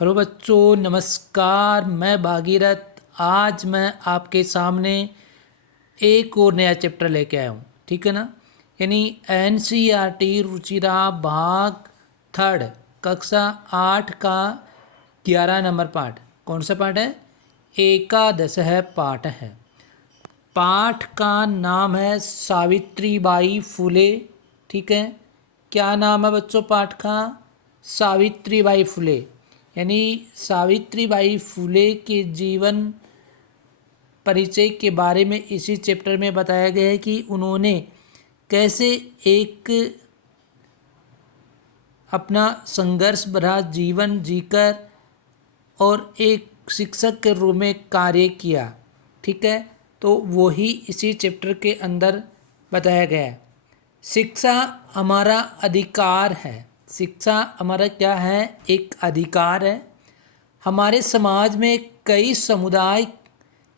Hello बच्चों, नमस्कार। मैं भागीरथ। आज मैं आपके सामने एक और नया चैप्टर लेके आया हूँ। ठीक है ना। यानी NCERT रुचिरा भाग थर्ड कक्षा 8 का 11 नंबर पाठ। कौन सा पाठ है? एकादश है पाठ है। पाठ का नाम है सावित्रीबाई फुले। ठीक है। क्या नाम है बच्चों पाठ का? सावित्रीबाई फुले। यानी सावित्रीबाई फुले के जीवन परिचय के बारे में इसी चैप्टर में बताया गया है कि उन्होंने कैसे एक अपना संघर्ष भरा जीवन जीकर और एक शिक्षक के रूप में कार्य किया। ठीक है। तो वही इसी चैप्टर के अंदर बताया गया है। शिक्षा हमारा अधिकार है। शिक्षा हमारा क्या है? एक अधिकार है। हमारे समाज में कई समुदाय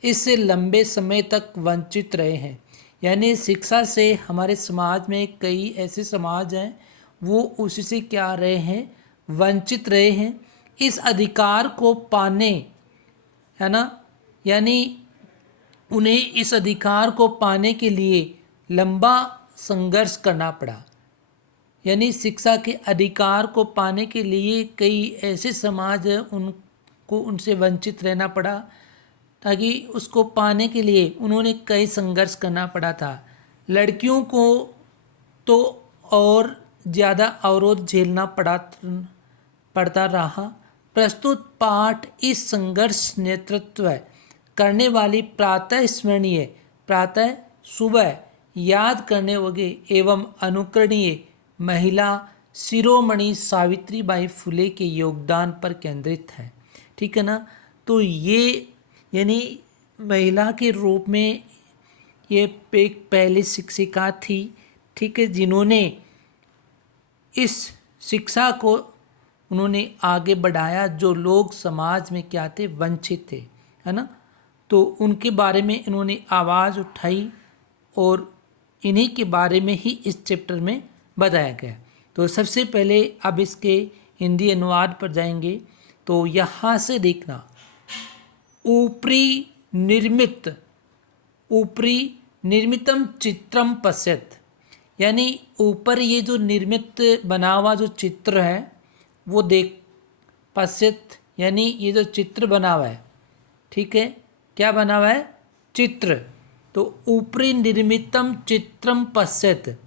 इससे लंबे समय तक वंचित रहे हैं। यानी शिक्षा से हमारे समाज में कई ऐसे समाज हैं वो उससे क्या रहे हैं? वंचित रहे हैं। इस अधिकार को पाने, है ना, यानी उन्हें इस अधिकार को पाने के लिए लंबा संघर्ष करना पड़ा। यानी शिक्षा के अधिकार को पाने के लिए कई ऐसे समाज हैं उनको उनसे वंचित रहना पड़ा, ताकि उसको पाने के लिए उन्होंने कई संघर्ष करना पड़ा था। लड़कियों को तो और ज़्यादा अवरोध झेलना पड़ता रहा। प्रस्तुत पाठ इस संघर्ष नेतृत्व करने वाली प्रातः स्मरणीय, प्रातः सुबह याद करने योग्य एवं अनुकरणीय महिला शिरोमणि सावित्रीबाई फुले के योगदान पर केंद्रित है। ठीक है ना। तो ये यानी महिला के रूप में ये एक पहली शिक्षिका थी। ठीक है। जिन्होंने इस शिक्षा को उन्होंने आगे बढ़ाया, जो लोग समाज में क्या थे? वंचित थे, है ना। तो उनके बारे में इन्होंने आवाज़ उठाई और इन्हीं के बारे में ही इस चैप्टर में बताया गया। तो सबसे पहले अब इसके हिंदी अनुवाद पर जाएंगे। तो यहाँ से देखना, ऊपरी निर्मितम चित्रम पश्यत। यानी ऊपर ये जो निर्मित बना हुआ जो चित्र है वो देख। पश्यत यानी ये जो चित्र बना हुआ है। ठीक है। क्या बना हुआ है? चित्र। तो ऊपरी निर्मितम चित्रम पश्यत,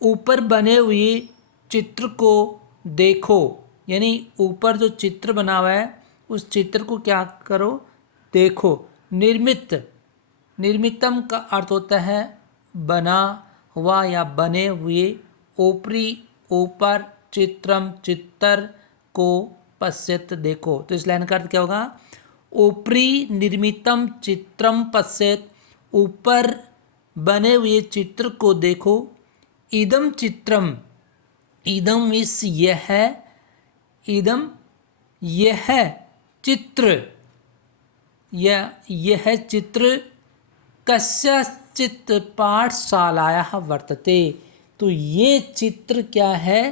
ऊपर बने हुए चित्र को देखो। यानी ऊपर जो चित्र बना हुआ है उस चित्र को क्या करो? देखो। निर्मितम का अर्थ होता है बना हुआ या बने हुए। ऊपरी ऊपर, चित्रम चित्र को, पश्यत देखो। तो इस लाइन का अर्थ क्या होगा? ऊपरी निर्मितम चित्रम पश्यत, ऊपर बने हुए चित्र को देखो। इदम चित्रम, इदम इस यह, इदम यह चित्र, यह चित्र कस्यचित् पाठशालायाः वर्तते। तो ये चित्र क्या है?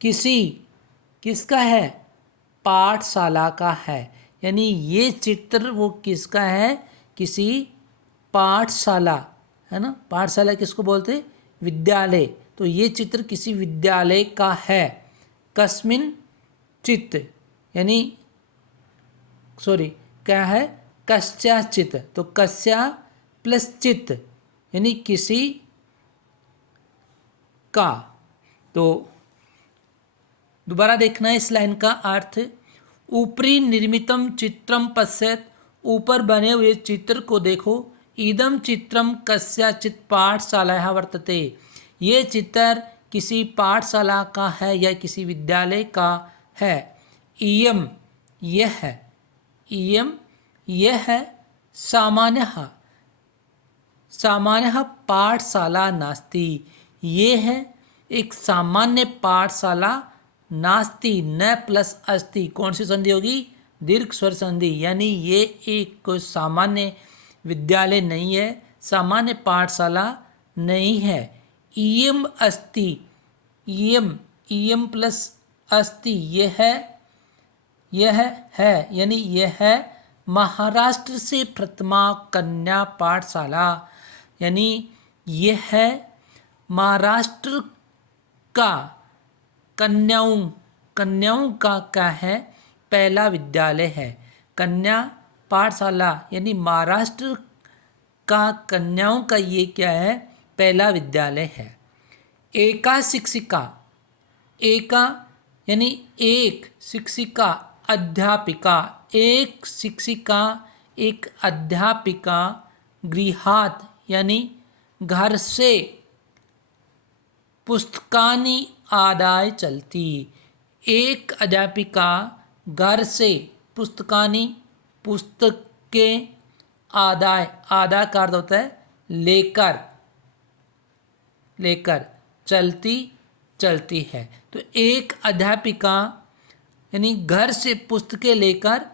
किसका है? पाठशाला का है। यानी ये चित्र वो किसका है? किसी पाठशाला, है ना। पाठशाला किसको बोलते? विद्यालय। तो ये चित्र किसी विद्यालय का है। कस्मिन चित्त, यानी सॉरी क्या है? कस्याचित। तो कस्या प्लस चित्त यानी किसी का। तो दोबारा देखना इस लाइन का अर्थ। ऊपरी निर्मितम चित्रम पश्यत, ऊपर बने हुए चित्र को देखो। इदम चित्रम कस्याचित् पाठशालायाः वर्तते, ये चित्र किसी पाठशाला का है या किसी विद्यालय का है। इयम यह, इयम यह सामान्यः पाठशाला नास्ति, ये है एक सामान्य पाठशाला। नास्ति न प्लस अस्ति, कौन सी संधि होगी? दीर्घ स्वर संधि। यानी ये एक कोई सामान्य विद्यालय नहीं है, सामान्य पाठशाला नहीं है। इयम अस्ति, इयम प्लस अस्ति, ये है, यह है यानी यह है महाराष्ट्र से प्रथमा कन्या पाठशाला, यानी यह है महाराष्ट्र का कन्याओं का क्या है, पहला विद्यालय है। कन्या पाठशाला यानी महाराष्ट्र का कन्याओं का ये क्या है, पहला विद्यालय है। एका शिक्षिका, एका यानी एक शिक्षिका अध्यापिका, एक शिक्षिका एक अध्यापिका, गृहात यानी घर से, पुस्तकानी आदाय चलती, एक अध्यापिका घर से पुस्तकानी पुस्तक के आदाय, आदाय का अर्थ होता है लेकर, लेकर चलती है। तो एक अध्यापिका यानी घर से पुस्तकें लेकर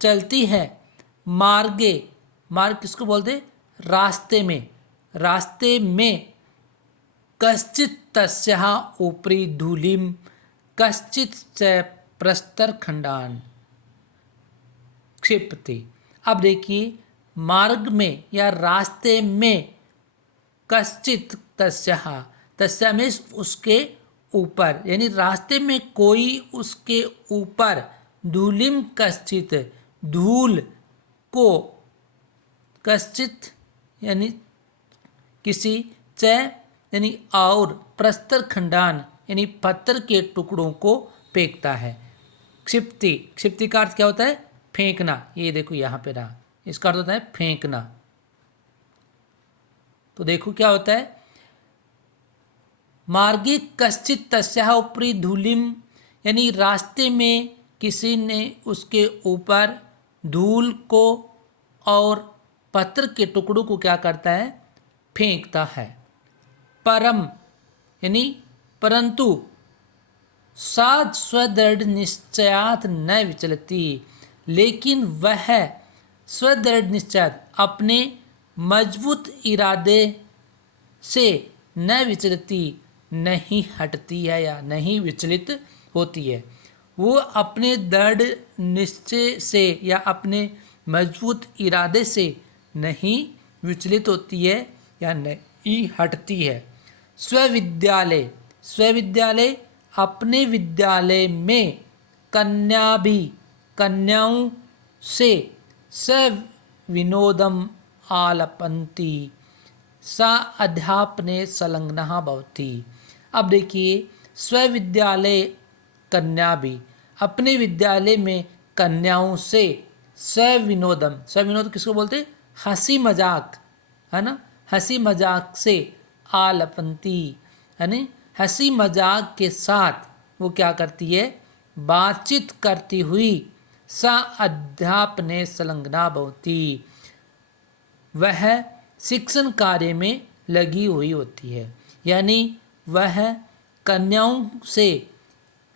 चलती है। मार्गे, मार्ग किसको बोलते, रास्ते में, रास्ते में। कश्चित तस्याः उपरि धूलिम कश्चित च प्रस्तरखंडान क्षिपति। अब देखिए मार्ग में या रास्ते में, कश्चित तस्याः, तस्या में उसके ऊपर, यानी रास्ते में कोई उसके ऊपर, धूलिम कश्चित, धूल को, कश्चित यानी किसी, च यानी और, प्रस्तर खंडान यानी पत्थर के टुकड़ों को फेंकता है। क्षिप्ति, क्षिप्ति का अर्थ क्या होता है, फेंकना। ये देखो यहाँ पे रहा, इसका अर्थ होता है फेंकना। तो देखो क्या होता है, मार्गे कश्चित तस्याः उपरि धूलिम यानी रास्ते में किसी ने उसके ऊपर धूल को और पत्थर के टुकड़ों को क्या करता है, फेंकता है। परम यानी परंतु, साध स्वदृढ़ निश्चयात न विचलती, लेकिन वह स्वदृढ़ निश्चय अपने मजबूत इरादे से न विचलती, नहीं हटती है या नहीं विचलित होती है। वो अपने दृढ़ निश्चय से या अपने मजबूत इरादे से नहीं विचलित होती है या नहीं हटती है। स्वविद्यालय, स्वविद्यालय अपने विद्यालय में कन्या भी, कन्याओं से, सविनोदम आलपन्ति सा अध्यापने संलग्नः भवति। अब देखिए स्वविद्यालय कन्या भी, अपने विद्यालय में कन्याओं से, सविनोदम, सविनोद किसको बोलते, हंसी मजाक, है ना, हंसी मजाक से, आलपंती यानी हंसी मजाक के साथ वो क्या करती है, बातचीत करती हुई, सा अध्यापने संलग्ना भवति, वह शिक्षण कार्य में लगी हुई होती है। यानी वह कन्याओं से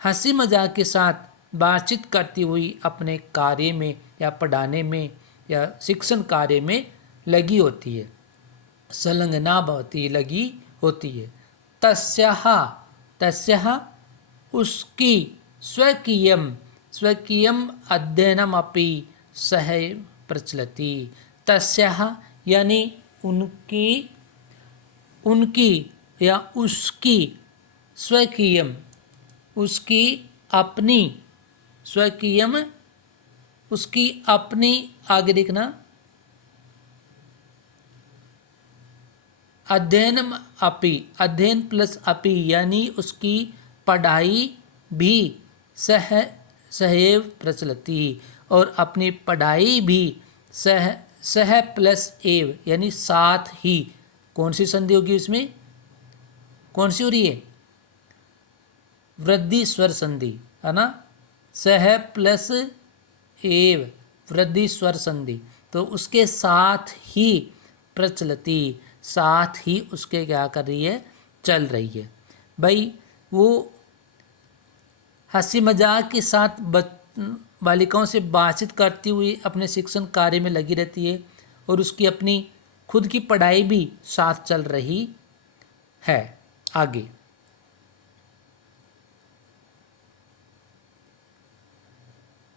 हंसी मजाक के साथ बातचीत करती हुई अपने कार्य में या पढ़ाने में या शिक्षण कार्य में लगी होती है। संलग्ना भवति लगी होती है। तस्याः, तस्याः उसकी, स्वकीयम, स्वकीयम अध्ययनम अपि सह प्रचलति। तस्याः यानी उनकी, उनकी या उसकी, स्वकीयम उसकी अपनी, स्वकीयम उसकी अपनी, आगे देखना, अध्ययन अपि, अध्ययन प्लस अपि यानी उसकी पढ़ाई भी, सहैव प्रचलति और अपनी पढ़ाई भी, सह प्लस एव यानी साथ ही। कौन सी संधि होगी इसमें, कौन सी हो रही है, वृद्धि स्वर संधि, है ना, सह प्लस एव वृद्धि स्वर संधि। तो उसके साथ ही प्रचलति, साथ ही उसके क्या कर रही है, चल रही है। भाई वो हंसी मजाक के साथ बालिकाओं से बातचीत करती हुई अपने शिक्षण कार्य में लगी रहती है और उसकी अपनी खुद की पढ़ाई भी साथ चल रही है। आगे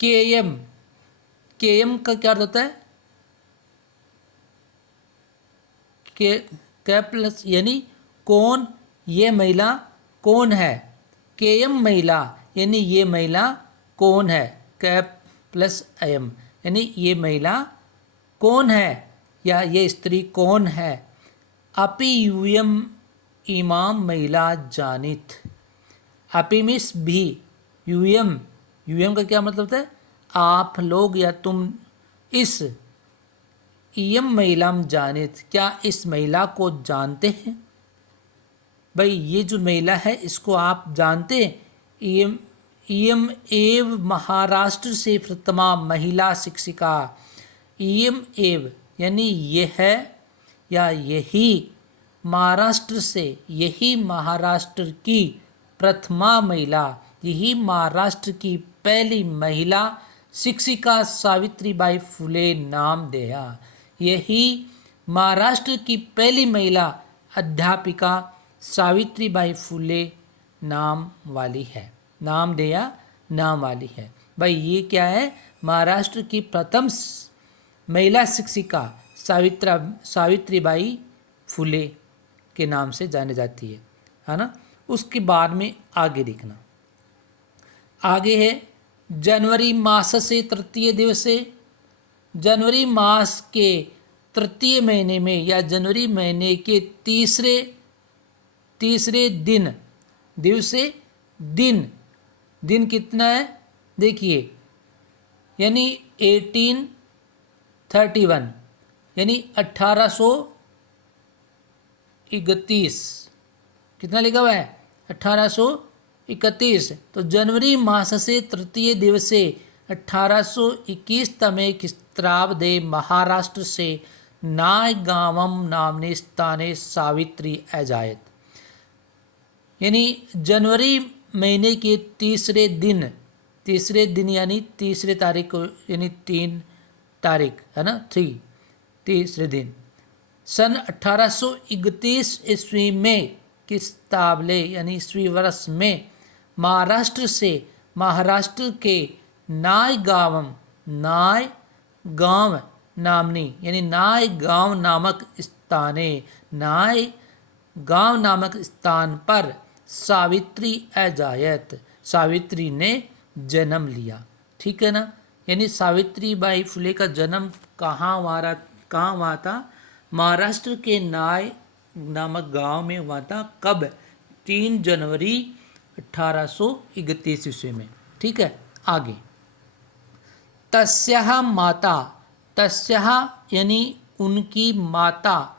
केयम, केयम का क्या अर्थ होता है? के प्लस यानी कौन, ये महिला कौन है। केयम महिला यानी ये महिला कौन है। कैप प्लस अयम यानी ये महिला कौन है या ये स्त्री कौन है। अपि यूयम इमाम महिला जानित। अपि मीन्स भी, यूयम, यूयम का क्या मतलब होता है? आप लोग या तुम इस, इयम महिलाम जानित, क्या इस महिला को जानते हैं? भाई ये जो महिला है इसको आप जानते हैं? इयम, इयम एव महाराष्ट्र से प्रथमा महिला शिक्षिका। इयम एव यानी ये है या यही, महाराष्ट्र से, यही महाराष्ट्र की प्रथमा महिला, यही महाराष्ट्र की पहली महिला शिक्षिका सावित्रीबाई फुले नाम देया। यही महाराष्ट्र की पहली महिला अध्यापिका सावित्रीबाई फुले नाम वाली है। नाम देया नाम वाली है। भाई ये क्या है? महाराष्ट्र की प्रथम महिला शिक्षिका सावित्रीबाई फुले के नाम से जानी जाती है ना। उसके बाद में आगे देखना, आगे है जनवरी मास से तृतीय दिवसे। जनवरी मास के तृतीय महीने में या जनवरी महीने के तीसरे दिन, दिवसे दिन, दिन कितना है देखिए, यानी 1831 यानी 1831, कितना लिखा हुआ है? 1831। तो जनवरी मास से तृतीय दिवसे 1821 तमे किस्त्रावदे महाराष्ट्र से नायगावम नामने स्थाने सावित्री अजायत। यानी जनवरी महीने के तीसरे दिन यानी तीसरे तारीख को, यानी 3 तारीख है ना, 3 तीसरे दिन सन 1831 ईस्वी में किस्तावले यानी ईस्वी वर्ष में महाराष्ट्र से, महाराष्ट्र के नायगांव नामनी यानी नायगांव नामक स्थाने, नायगांव नामक स्थान पर सावित्री अजायत, सावित्री ने जन्म लिया। ठीक है ना। यानी सावित्रीबाई फुले का जन्म कहाँ हुआ था? महाराष्ट्र के नाय नामक गांव में हुआ था। कब? 3 जनवरी 1831 ईस्वी में। ठीक है। आगे तस्याः माता, तस्याः यानी उनकी माता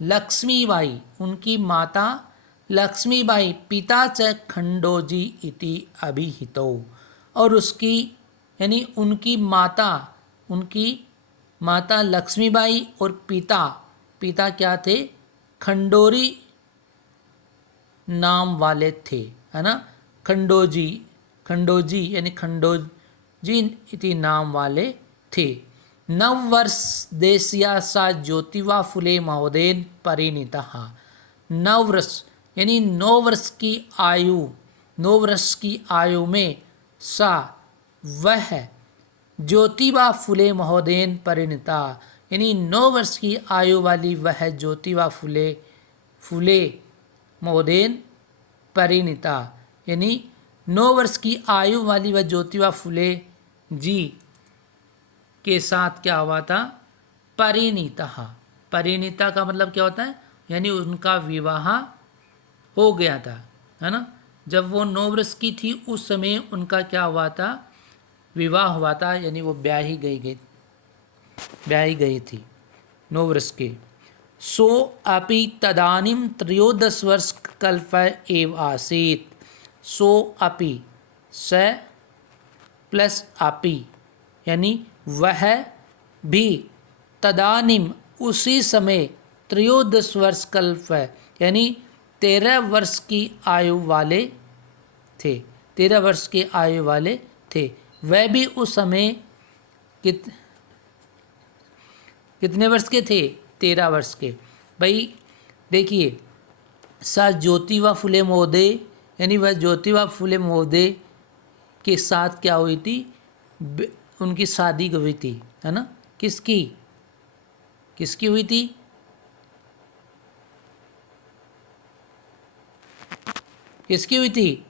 लक्ष्मीबाई, उनकी माता लक्ष्मीबाई पिता च खंडोजी इति अभिहितो। और उसकी यानी उनकी माता लक्ष्मीबाई और पिता क्या थे? खंडोरी नाम वाले थे, है ना। खंडोजी यानी खंडोजी इति नाम वाले थे। नववर्ष देशिया सा ज्योतिबा फुले महोदयेन परिणीतः। नववर्ष यानी 9 वर्ष की आयु, 9 वर्ष की आयु में सा वह ज्योतिबा फुले महोदयेन परिणीता यानी 9 वर्ष की आयु वाली वह ज्योतिबा फुले महोदयेन परिणीता यानी 9 वर्ष की आयु वाली वह ज्योतिबा फुले जी के साथ क्या हुआ था? परिणीता। परिणीता का मतलब क्या होता है? यानी उनका विवाह हो गया था, है ना। जब वो 9 वर्ष की थी उस समय उनका क्या हुआ था? विवाह हुआ था, यानी वो ब्याही गई थी 9 वर्ष के। सो अपि तदानीं 13 वर्ष कल्प एव आसीत। सो अपि स प्लस अपि यानी वह भी, तदानीं उसी समय, 13 वर्ष कल्प यानी 13 वर्ष की आयु वाले थे, 13 वर्ष की आयु वाले थे। वह भी उस समय कितने वर्ष के थे? 13 वर्ष के। भाई देखिए, सा ज्योतिबा फुले महोदय यानी वह ज्योतिबा फुले महोदय के साथ क्या हुई थी? उनकी शादी हुई थी, है ना। किसकी किसकी हुई थी? किसकी हुई थी?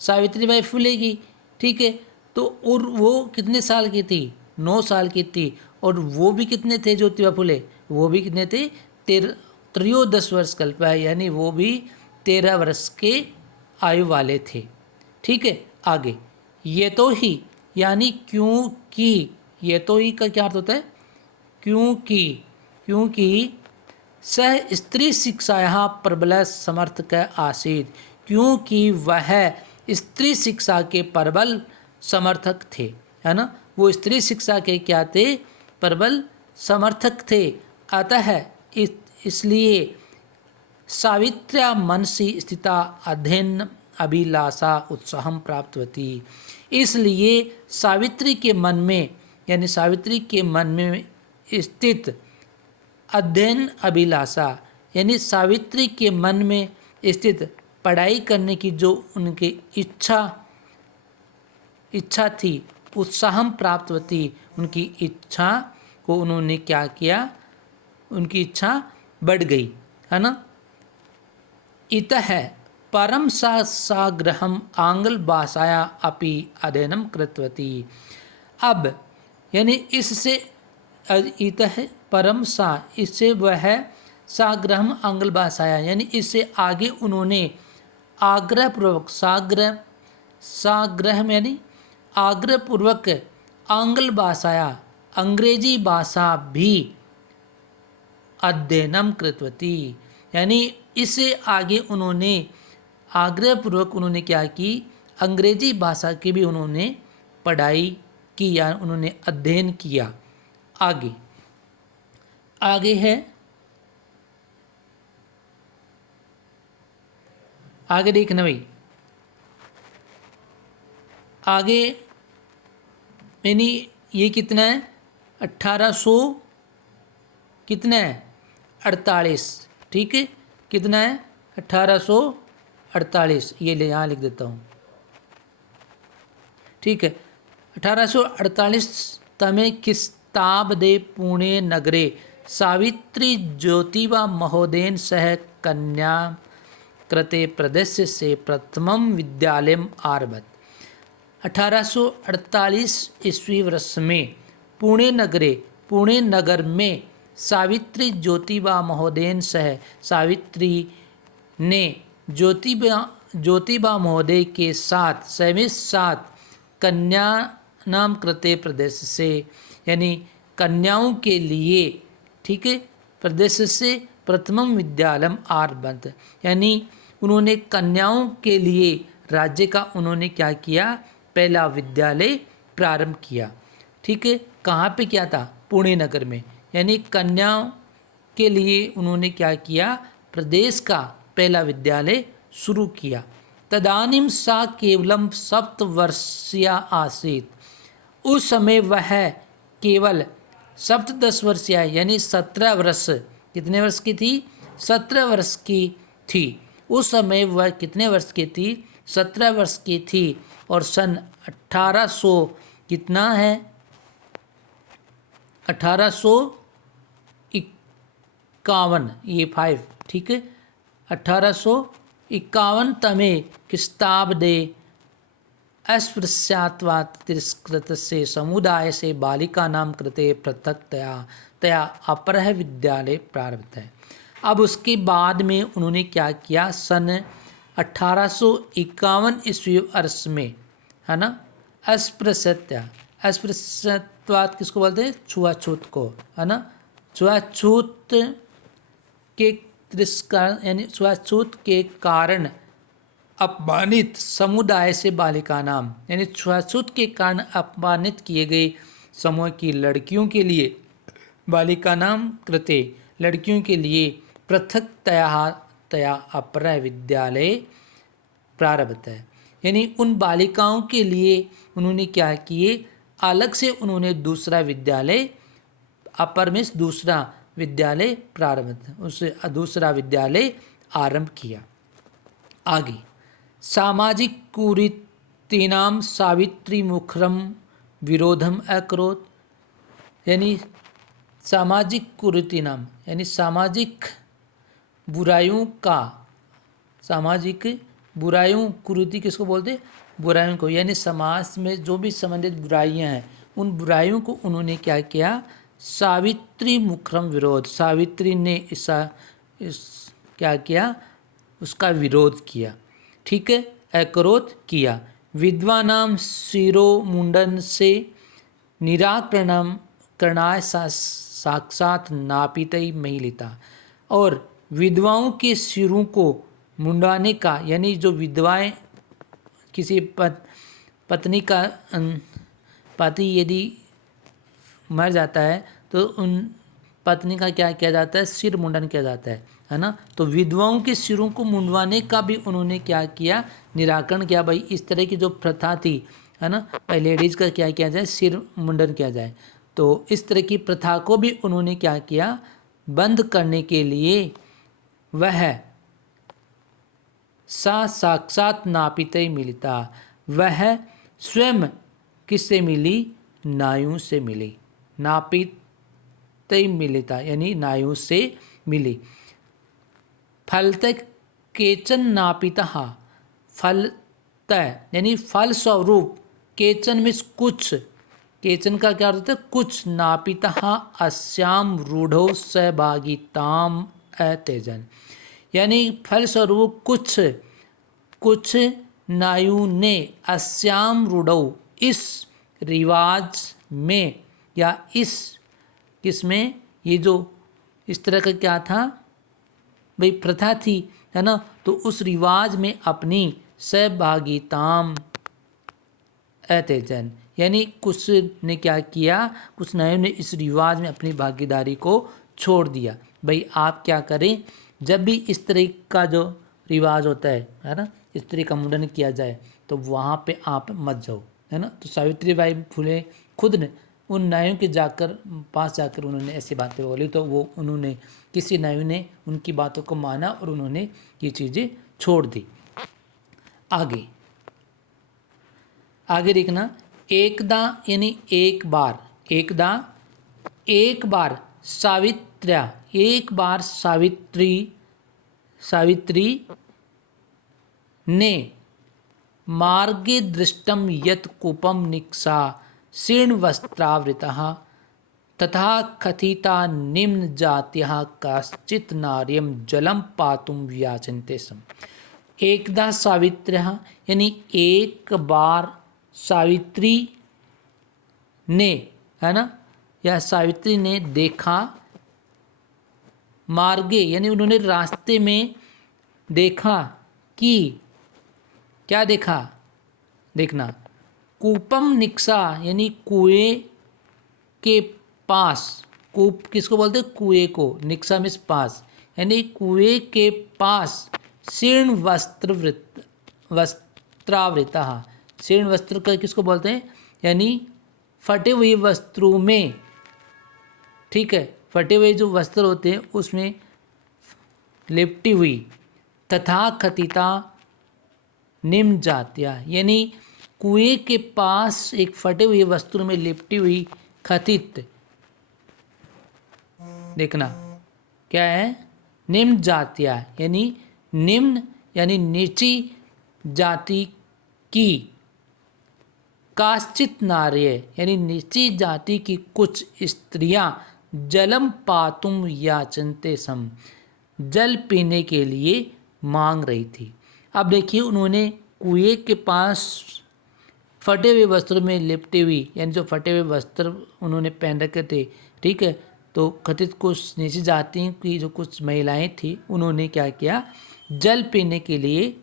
सावित्रीबाई फुले की। ठीक है, तो और वो कितने साल की थी? 9 साल की थी। और वो भी कितने थे ज्योतिबा फुले? वो भी कितने थे? 13 वर्ष कल्पा, यानी वो भी 13 वर्ष के आयु वाले थे। ठीक है, आगे ये तो ही, यानी क्योंकि, ये तो ही का क्या अर्थ होता है? क्योंकि, क्योंकि सह स्त्री शिक्षायाः प्रबल समर्थक आसीत्, क्योंकि वह स्त्री शिक्षा के प्रबल समर्थक थे, है ना। वो स्त्री शिक्षा के क्या थे? प्रबल समर्थक थे। अतः इसलिए सावित्र्या मनसि स्थिता अध्ययन अभिलाषा उत्साह प्राप्तवती। इसलिए सावित्री के मन में, यानी सावित्री के मन में स्थित अध्ययन अभिलाषा, यानी सावित्री के मन में स्थित पढ़ाई करने की जो उनकी इच्छा थी, उत्साह प्राप्तवती, उनकी इच्छा को उन्होंने क्या किया? उनकी इच्छा बढ़ गई, है ना। इतः परम साग्रहम आंग्ल भाषाया अपि अध्ययनम कृतवती। अब यानी इससे इतः परम सा, इससे वह साग्रहम आंग्ल भाषाया, यानी इससे आगे उन्होंने आग्रहपूर्वक, साग्रह यानी आग्रहपूर्वक आंग्ल भाषाया, अंग्रेजी भाषा भी अध्ययनम कृतवती, यानी इससे आगे उन्होंने आग्रहपूर्वक उन्होंने क्या की? अंग्रेजी भाषा की भी उन्होंने पढ़ाई की, या उन्होंने अध्ययन किया। आगे है, आगे देखना भाई, आगे यानी ये कितना है? 1800 कितना है? 48। ठीक है, कितना है? 1848। ये ले यहाँ लिख देता हूँ। ठीक है, 1848 तमे किस्ताबदे पुणे नगरे सावित्री ज्योतिबा महोदयन सह कन्या कृते प्रदेश से प्रथमम विद्यालयम आरभत। 1848 ईस्वी वर्ष में पुणे नगर में सावित्री ज्योतिबा महोदयन सह, सावित्री ने ज्योतिबा महोदय के साथ कन्या नाम कृते प्रदेश से, यानी कन्याओं के लिए, ठीक है, प्रदेश से प्रथमम विद्यालयम आरभत, यानी उन्होंने कन्याओं के लिए राज्य का उन्होंने क्या किया? पहला विद्यालय प्रारंभ किया। ठीक है, कहाँ पे किया था? पुणे नगर में, यानी कन्याओं के लिए उन्होंने क्या किया? प्रदेश का पहला विद्यालय शुरू किया। तदानीम सा केवलम 7 वर्षीया आसीत, उस समय वह केवल 7 वर्षीय, यानी 17 वर्ष, कितने वर्ष की थी? 17 वर्ष की थी। उस समय वह कितने वर्ष की थी? 17 वर्ष की थी। और सन 1800 कितना है? 1851, ये 5, ठीक है, 1851 तमे किस्ताबदे अस्पृश्यात्वात् तिरस्कृत से समुदाय से बालिका नाम कृते पृथक्तया अपरः विद्यालय प्रारब्ध है। अब उसके बाद में उन्होंने क्या किया? सन 1851 ईस्वी वर्ष में, है ना, अस्पृश्यत्वात् किसको बोलते हैं? छुआछूत को, है ना। छुआछूत के तिरस्कार, यानी छुआछूत के कारण अपमानित समुदाय से बालिका नाम, यानी छुआछूत के कारण अपमानित किए गए समूह की लड़कियों के लिए बालिका नाम कृते, लड़कियों के लिए पृथक्तया अपर विद्यालय प्रारब्ध है, यानी उन बालिकाओं के लिए उन्होंने क्या किए? अलग से उन्होंने दूसरा विद्यालय, अपर में दूसरा विद्यालय प्रारंभ, उसे दूसरा विद्यालय आरंभ किया। आगे सामाजिक कुरीति तेनाम सावित्री मुखरम विरोधम अकरोत, यानी सामाजिक कुरीति नाम, यानी सामाजिक बुराइयों का, सामाजिक बुराइयों, कुरीति किसको बोलते, बुराइयों को, यानी समाज में जो भी संबंधित बुराइयां हैं उन बुराइयों को उन्होंने क्या किया, सावित्री मुखरम विरोध, सावित्री ने इस क्या किया, उसका विरोध किया, ठीक है, अक्रोध किया। विद्वानाम शिरोमुंडन से निराकरणम करणाय साक्षात नापितई महिलिता, और विधवाओं के सिरों को मुंडाने का, यानी जो विधवाएं किसी पत्नी का पति यदि मर जाता है तो उन पत्नी का क्या किया जाता है, सिर मुंडन किया जाता है ना। तो विधवाओं के सिरों को मुंडवाने का भी उन्होंने क्या किया, निराकरण किया। भाई इस तरह की जो प्रथा थी, है ना, भाई लेडीज़ का क्या किया जाए, सिर मुंडन किया जाए, तो इस तरह की प्रथा को भी उन्होंने क्या किया, बंद करने के लिए वह साक्षात नापितई मिलिता, वह स्वयं किससे मिली, नायु से मिली, नापितई मिलिता यानी नायु से मिली। फलतः केचन नापितः, फलतः यानी फल स्वरूप, केचन मीन्स कुछ, केचन का क्या अर्थ है, कुछ, नापितः अस्याम रूढ़ो सहभागिताम अत्यजन, यानी फलस्वरूप कुछ नायु ने अस्याम रूढ़ो, इस रिवाज में, या इस किसमें, ये जो इस तरह का क्या था भाई प्रथा थी, है ना, तो उस रिवाज में अपनी सहभागिताम अत्यजन, यानी कुछ ने क्या किया, कुछ नायु ने इस रिवाज में अपनी भागीदारी को छोड़ दिया। भाई आप क्या करें, जब भी इस तरह का जो रिवाज होता है ना, इस तरह का मुंडन किया जाए तो वहाँ पे आप मत जाओ, है ना। तो सावित्रीबाई फुले खुद ने उन नायु के पास जाकर उन्होंने ऐसी बातें बोली, तो वो उन्होंने, किसी नायु ने उनकी बातों को माना और उन्होंने ये चीज़ें छोड़ दी। आगे देखना, एकदा यानी एक बार, एकदा एक बार, सावित्र्या एक बार, सावित्री ने मार्गे दृष्टम यत् कूपम निक्षा शीर्णवस्त्रावृतः तथा कथिता निम्न जात्याः काश्चित् नार्यं जलम पातुम व्याचन्ते सम। एकदा सावित्र्यः यानी एक बार सावित्री ने, है ना, या सावित्री ने देखा, मार्गे यानी उन्होंने रास्ते में देखा कि, क्या देखा, देखना, कूपम निक्षा यानी कुएं के पास, कूप किसको बोलते हैं, कुएं को, निक्षा मीन्स पास, यानी कुएं के पास, शीर्ण वस्त्रावृता, शीर्ण वस्त्र का किसको बोलते हैं, यानी फटे हुए वस्त्रों में, ठीक है, फटे हुए जो वस्त्र होते हैं उसमें लिपटी हुई, तथा कथिता निम्न जात्या, यानी कुएं के पास एक फटे हुए वस्त्र में लिपटी हुई कथित, देखना क्या है, निम्न जात्या यानी निम्न यानी नीची जाति की, काश्चित नार्य यानी नीची जाति की कुछ स्त्रियां जलम पातुम याचनते सम, जल पीने के लिए मांग रही थी। अब देखिए उन्होंने कुएं के पास फटे हुए वस्त्र में लिपटी हुई, यानी जो फटे हुए वस्त्र उन्होंने पहन रखे थे, ठीक है, तो कथित कुछ नीची जाति की जो कुछ महिलाएं थी उन्होंने क्या किया, जल पीने के लिए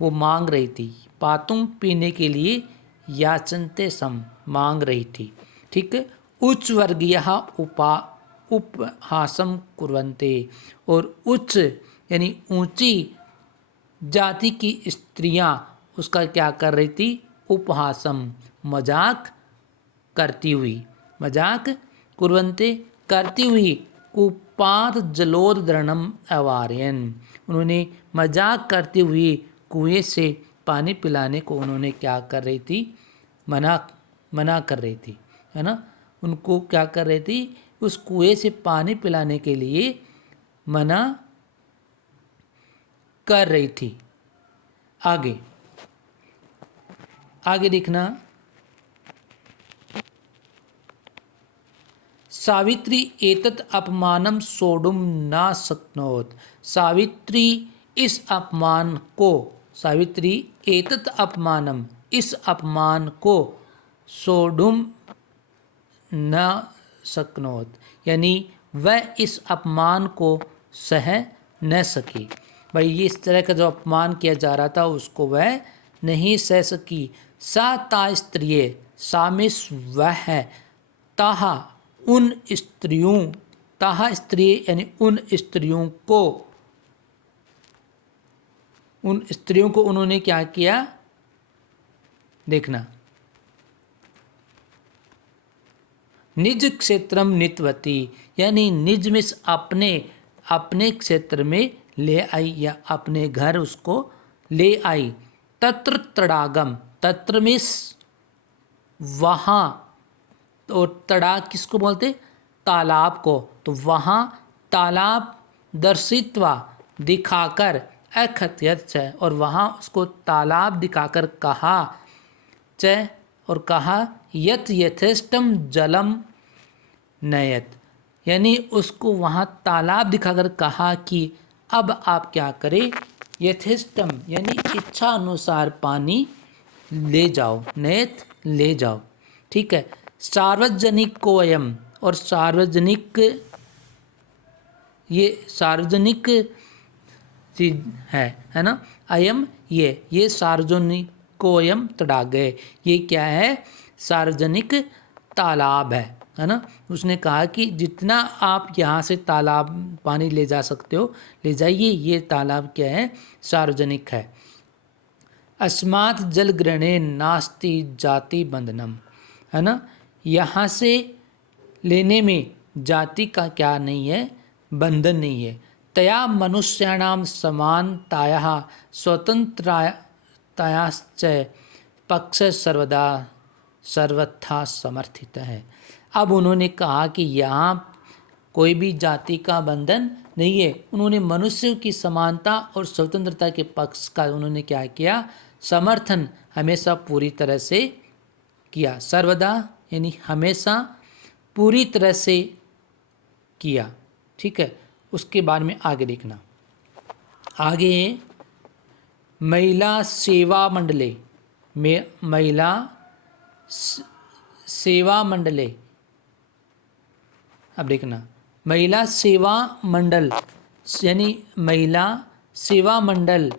वो मांग रही थी, पातुम पीने के लिए, याचनते सम मांग रही थी, ठीक है। उच्च वर्गीय उपहासम कुर्वन्ते, और उच्च यानी ऊंची जाति की स्त्रियां उसका क्या कर रही थी, उपहासम मजाक करती हुई, मजाक कुर्वन्ते करती हुई, कूपात जलोदरणम अवारयन, उन्होंने मजाक करती हुई कुएं से पानी पिलाने को उन्होंने क्या कर रही थी, मना मना कर रही थी, है ना। उनको क्या कर रही थी, उस कुएं से पानी पिलाने के लिए मना कर रही थी। आगे आगे देखना, सावित्री एतत् अपमानम सोढुम न शक्नोत। सावित्री इस अपमान को, सावित्री एतत् अपमानम, इस अपमान को, सोढुम न शक्नोत, यानी वह इस अपमान को सह न सकी। भाई ये इस तरह का जो अपमान किया जा रहा था उसको वह नहीं सह सकी। सा ता स्त्रिय, सामिस वह है, ताहा उन स्त्रियों, ताहा स्त्री यानी उन स्त्रियों को, उन स्त्रियों को उन्होंने क्या किया, देखना, निज क्षेत्रम नितवती, यानी निज में अपने अपने क्षेत्र में ले आई या अपने घर उसको ले आई। तत्र तड़ागम, तत्र मिस वहाँ, तो तड़ाग किसको बोलते, तालाब को, तो वहाँ तालाब दर्शित्वा दिखाकर, अखत्यत च, और वहाँ उसको तालाब दिखाकर कहा, च और कहा, यत यथेष्टम जलम नयत, यानी उसको वहाँ तालाब दिखाकर कहा कि अब आप क्या करें, यथेष्टम यानी इच्छा अनुसार पानी ले जाओ, नयत ले जाओ, ठीक है। सार्वजनिक को अयम, और सार्वजनिक, ये सार्वजनिक चीज है ना, अयम ये सार्वजनिक को अयम तड़ागे, ये क्या है, सार्वजनिक तालाब है ना। उसने कहा कि जितना आप यहाँ से तालाब पानी ले जा सकते हो ले जाइए, ये तालाब क्या है, सार्वजनिक है। अस्मात् जल ग्रहणे नास्ति जाति बंधनम, है ना, यहाँ से लेने में जाति का क्या नहीं है, बंधन नहीं है। तया मनुष्याणाम समानताया स्वतंत्रतायाश्च पक्ष सर्वदा सर्वथा समर्थित है। अब उन्होंने कहा कि यहाँ कोई भी जाति का बंधन नहीं है। उन्होंने मनुष्य की समानता और स्वतंत्रता के पक्ष का उन्होंने क्या किया, समर्थन हमेशा पूरी तरह से किया। सर्वदा यानी हमेशा पूरी तरह से किया, ठीक है। उसके बाद में आगे देखना, आगे महिला सेवा मंडले में, महिला सेवा मंडले, अब देखना, महिला सेवा मंडल यानी महिला सेवा मंडल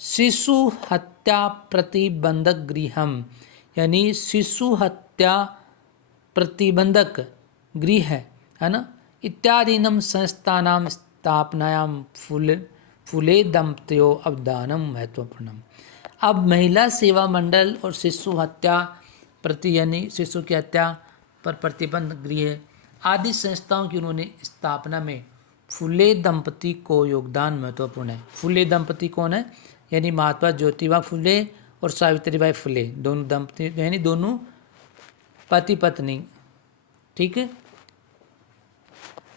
शिशु हत्या प्रतिबंधक गृहम, यानी शिशु हत्या प्रतिबंधक गृह है ना, इत्यादिनम संस्थानाम स्थापनायाम फूले दंपत्यो अवदानम महत्वपूर्णम। अब महिला सेवा मंडल और शिशु हत्या प्रति यानी शिशु की हत्या पर प्रतिबंध गृह आदि संस्थाओं की उन्होंने स्थापना में फुले दंपति को योगदान महत्वपूर्ण है। फुले दंपति कौन है, यानी महात्मा ज्योतिबा फुले और सावित्रीबाई फुले, दोनों दंपति यानी दोनों पति पत्नी, ठीक है।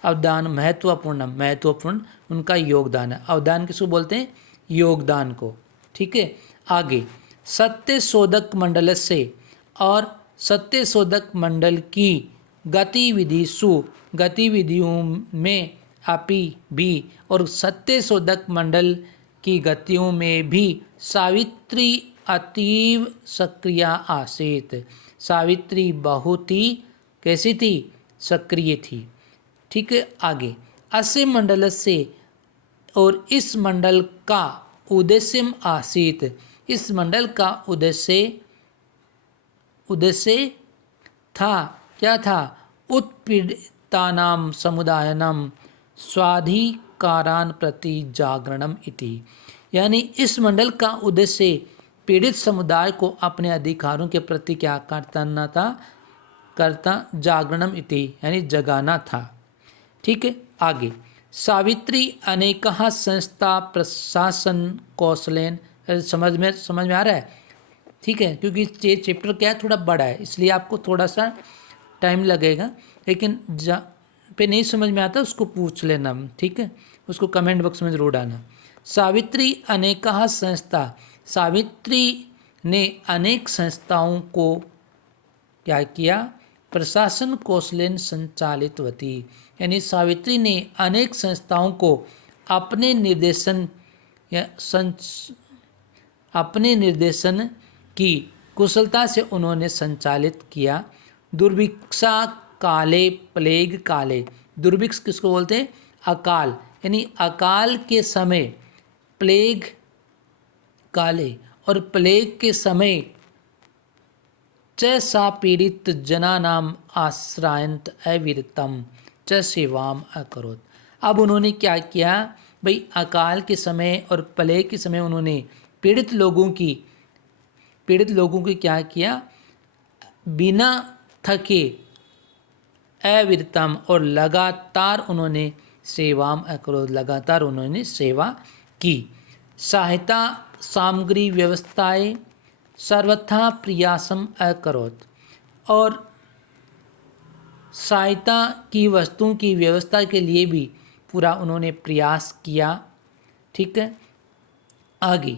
अवदान महत्वपूर्ण उनका योगदान है। अवदान किसको बोलते हैं, योगदान को, ठीक है। आगे सत्य शोधक मंडल से, और सत्य शोधक मंडल की गतिविधियों में अपि भी, और सत्य शोधक मंडल की गतियों में भी सावित्री अतीव सक्रिय आसीत। सावित्री बहुत ही कैसी थी, सक्रिय थी, ठीक है। आगे अस्य मंडल से, और इस मंडल का उद्देश्य आसीत, इस मंडल का उद्देश्य था, क्या था, उत्पीड़ितानां समुदायानां स्वाधिकारान् प्रति जागरणम इति, यानी इस मंडल का उद्देश्य पीड़ित समुदाय को अपने अधिकारों के प्रति क्या करता जागरणम इति यानी जगाना था, ठीक है। आगे सावित्री अनेकः संस्था प्रशासन कौशलेन समझ में आ रहा है? ठीक है, क्योंकि ये चैप्टर क्या है, थोड़ा बड़ा है, इसलिए आपको थोड़ा सा टाइम लगेगा। लेकिन जहाँ पे नहीं समझ में आता उसको पूछ लेना, ठीक है, उसको कमेंट बॉक्स में जरूर डालना। सावित्री अनेकः संस्था, सावित्री ने अनेक संस्थाओं को क्या किया, प्रशासन कौशलेन संचालितवती, यानी सावित्री ने अनेक संस्थाओं को अपने निर्देशन या अपने निर्देशन की कुशलता से उन्होंने संचालित किया। दुर्भिक्षा काले, प्लेग काले, दुर्भिक्ष किसको बोलते हैं, अकाल, यानी अकाल के समय, प्लेग काले और प्लेग के समय च सा पीड़ित जनानाम आश्रायंत अविरतम च सेवाम अकरोत। अब उन्होंने क्या किया भाई, अकाल के समय और प्लेग के समय उन्होंने पीड़ित लोगों की क्या किया, बिना थके अविरतम और लगातार उन्होंने सेवाम अकरोत, लगातार उन्होंने सेवा की। सहायता सामग्री व्यवस्थाएं सर्वथा प्रयासम अकरोत, और सहायता की वस्तुओं की व्यवस्था के लिए भी पूरा उन्होंने प्रयास किया। ठीक है, आगे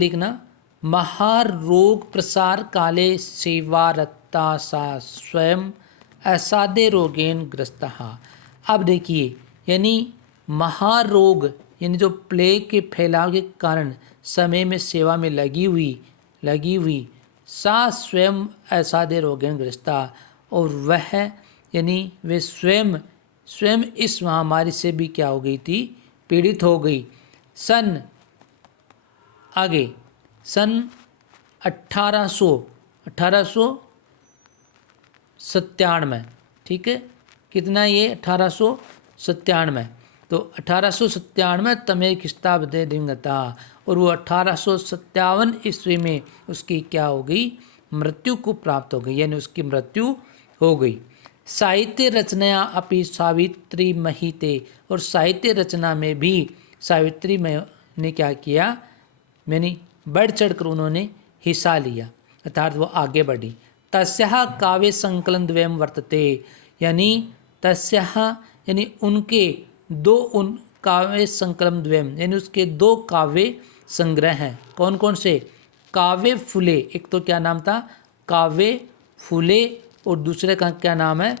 देखना, महारोग प्रसार काले सेवारता सा स्वयं असाध्य रोगेन ग्रस्तः। अब देखिए, यानी महारोग यानी जो प्लेग के फैलाव के कारण समय में सेवा में लगी हुई सा स्वयं असाध्य रोगेन ग्रस्ता, और वह यानी वे स्वयं इस महामारी से भी क्या हो गई थी, पीड़ित हो गई। सन 1897, ठीक है, कितना ये 1897, तो 1897 तमें खिस्ताबदे दिंगता, और वो 1857 ईस्वी में उसकी क्या हो गई, मृत्यु को प्राप्त हो गई, यानी उसकी मृत्यु हो गई। साहित्य रचना अपि सावित्री महिते, और साहित्य रचना में भी सावित्री ने क्या किया, यानी बढ़ चढ़कर उन्होंने हिस्सा लिया, अर्थात वो आगे बढ़ी। तस्याः काव्य संकलन द्वयम वर्तते, यानी तस्याः यानी उनके उन काव्य संकलन द्वयम, यानी उसके 2 काव्य संग्रह हैं। कौन कौन से, काव्य फुले, एक तो क्या नाम था, काव्य फुले, और दूसरे का क्या नाम है,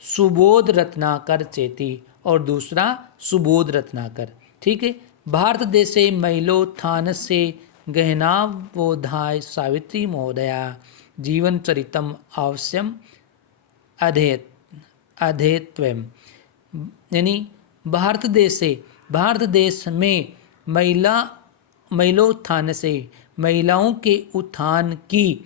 सुबोध रत्नाकर चेती, और दूसरा सुबोध रत्नाकर। ठीक है, भारत देशे महिलोत्थान से गहनावोधाय सावित्री महोदया जीवन चरितम अवश्यम अधेत्वम, यानी भारत देश में महिलोत्थान से, महिलाओं के उत्थान की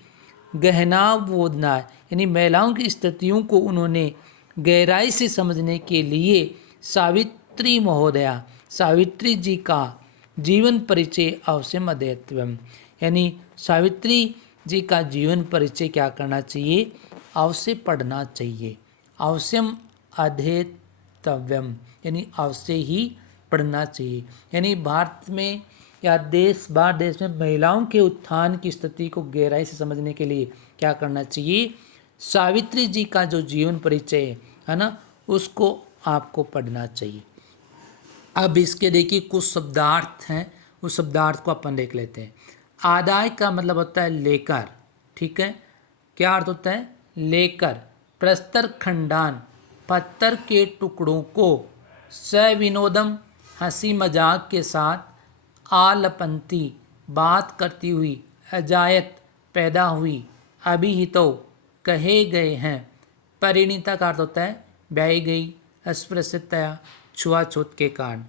गहनावोधना, यानी महिलाओं की स्थितियों को उन्होंने गहराई से समझने के लिए सावित्री महोदया, सावित्री जी का जीवन परिचय अवश्यम अध्येतव्यम, यानी सावित्री जी का जीवन परिचय क्या करना चाहिए, अवश्य पढ़ना चाहिए। अवश्यम अध्येतव्यम यानी अवश्य ही पढ़ना चाहिए, यानी भारत में या भारत देश में महिलाओं के उत्थान की स्थिति को गहराई से समझने के लिए क्या करना चाहिए, सावित्री जी का जो जीवन परिचय है ना, उसको आपको पढ़ना चाहिए। अब इसके देखिए कुछ शब्दार्थ हैं, उस शब्दार्थ को अपन देख लेते हैं। आदाय का मतलब होता है लेकर, ठीक है, क्या अर्थ होता है, लेकर। प्रस्तर खंडान, पत्थर के टुकड़ों को, सविनोदम हंसी मजाक के साथ, आलपंती बात करती हुई, अजायत पैदा हुई, अभिहितो कहे गए हैं, परिणीता का अर्थ होता है ब्याही गई, अस्पृश्यतया छुआछूत के कारण,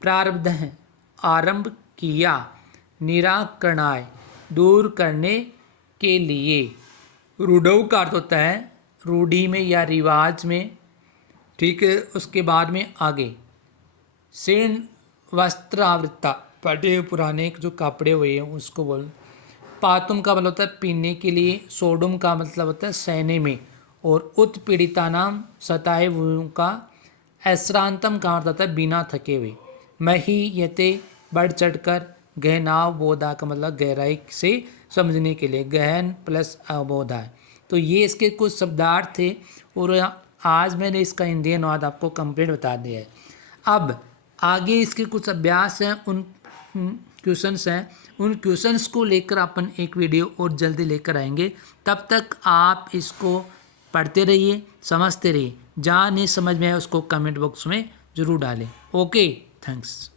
प्रारब्ध है आरंभ किया, निराकरणाय दूर करने के लिए, रूढ़व का अर्थ होता है रूढ़ी में या रिवाज में, ठीक है, उसके बाद में आगे सेन वस्त्रावृत्ता, फटे हुए पुराने जो कपड़े हुए हैं उसको बोल। पातुम का मतलब होता है पीने के लिए, सोडुम का मतलब होता है सहने में, और उत्पीड़िता नाम सताए हुओं का, ऐश्रांतम का अर्थ होता है बिना थके हुए, महीयते बढ़ चढ़कर, गहनावबोधा का मतलब गहराई से समझने के लिए, गहन प्लस अवबोधा। तो ये इसके कुछ शब्दार्थ थे और आज मैंने इसका हिंदी अनुवाद आपको कंप्लीट बता दिया है। अब आगे इसके कुछ अभ्यास हैं, उन क्वेश्चंस हैं, उन क्वेश्चंस को लेकर अपन एक वीडियो और जल्दी लेकर आएंगे। तब तक आप इसको पढ़ते रहिए, समझते रहिए। जहाँ नहीं समझ में आए उसको कमेंट बॉक्स में ज़रूर डालें। Okay, thanks.